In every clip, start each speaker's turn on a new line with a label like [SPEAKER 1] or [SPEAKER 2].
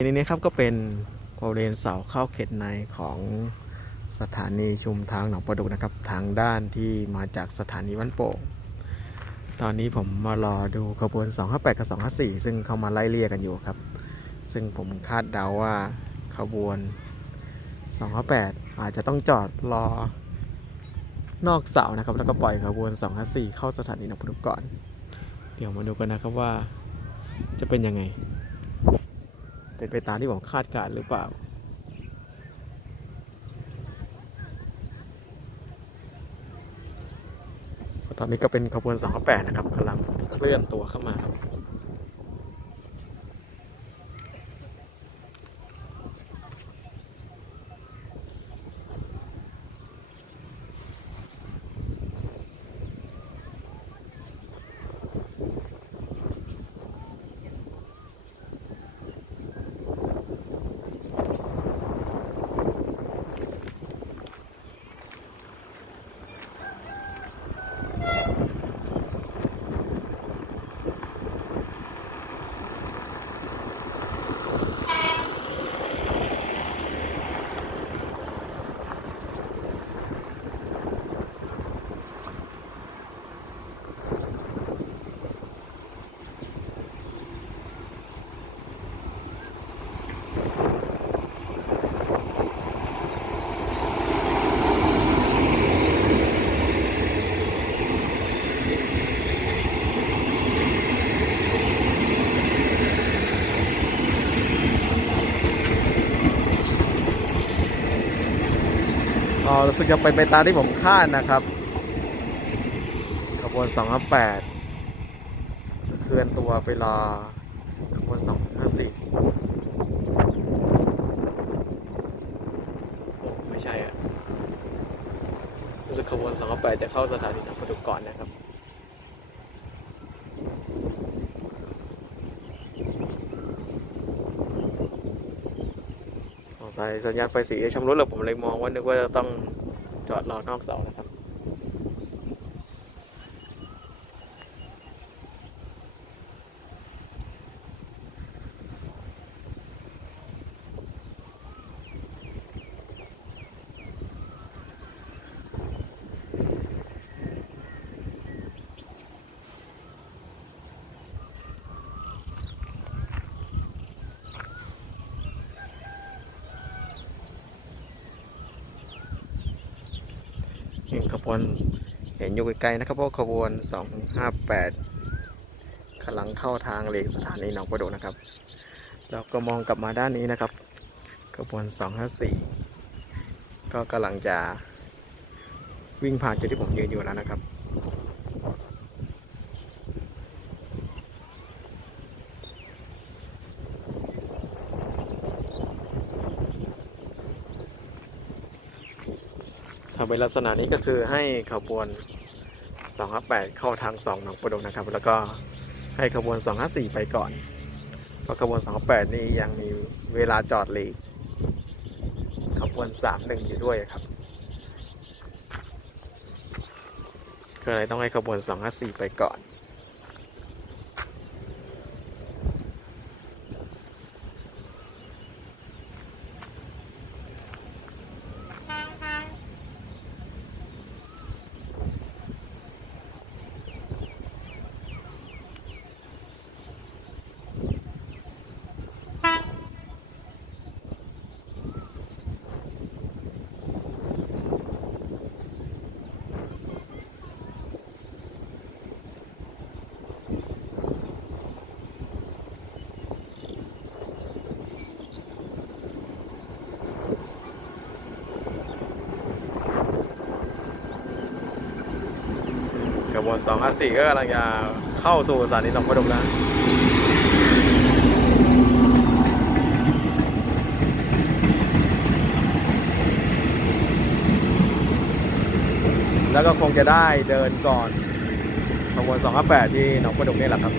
[SPEAKER 1] ทีนี้ครับก็เป็นบริเวณเสาเข้าเขตในของสถานีชุมทางหนองประดุกนะครับ ทางด้านที่มาจากสถานีวันโป่งตอนนี้ผมมารอดูขบวน 258 กับ 254 ซึ่งเข้ามาไล่เลี่ยกันอยู่ครับ ซึ่งผมคาดเดาว่าขบวน 258 อาจจะต้องจอดรอนอกเสานะครับ แล้วก็ปล่อยขบวน 254 เข้าสถานีหนองประดุกก่อน เดี๋ยวมาดูกันนะครับว่าจะเป็นยังไง เป็นไปตามที่ผมคาดการณ์หรือเปล่า ตอนนี้ก็เป็นขบวน 2 8 นะครับกำลังเคลื่อนตัวเข้ามาครับ รู้สึกจะไปไปตามที่ผมคาดนะครับ ขบวน 258 เคลื่อนตัวไปรอขบวน 254โอ้ไม่ใช่อะรู้สึกขบวน 258 จะเข้าสถานีน้ำประดุกก่อนนะครับ สงสัยสัญญาณไฟสีชำรุดแล้วผมเลยมองว่านึกว่าจะต้องจอดรอนอกเสานะครับ ขบวนเห็นอยู่ไกลๆนะครับเพราะขบวน 258กำลังเข้าทางเลขสถานีหนองประดุนะครับแล้วก็มองกลับมาด้านนี้นะครับ ขบวน 254 ก็กำลังจะวิ่งผ่านจุดที่ผมยืนอยู่แล้วนะครับ ทำเป็นลักษณะนี้ก็คือให้ขบวน 258 เข้าทาง2หนองประดงนะครับ แล้วก็ให้ขบวน 254 ไปก่อน เพราะขบวน 28 นี่ยังมีเวลาจอดหลีกขบวน 31 อยู่ด้วยครับ ก็เลยต้องให้ขบวน 254 ไปก่อน ขบวน254ก็กำลังจะเข้าสู่สถานีหนองประดมแล้วแล้วก็คงจะได้เดินก่อนขบวน258 ที่หนองประดมนี่แหละครับ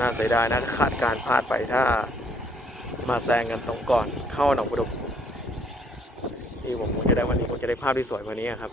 [SPEAKER 1] น่าเสียดายนะคาดการพลาดไปถ้ามาแซงกันตรงก่อนเข้าหนองประดมนี่ผมคงจะได้วันนี้คงจะได้ภาพที่สวยกว่านี้ครับ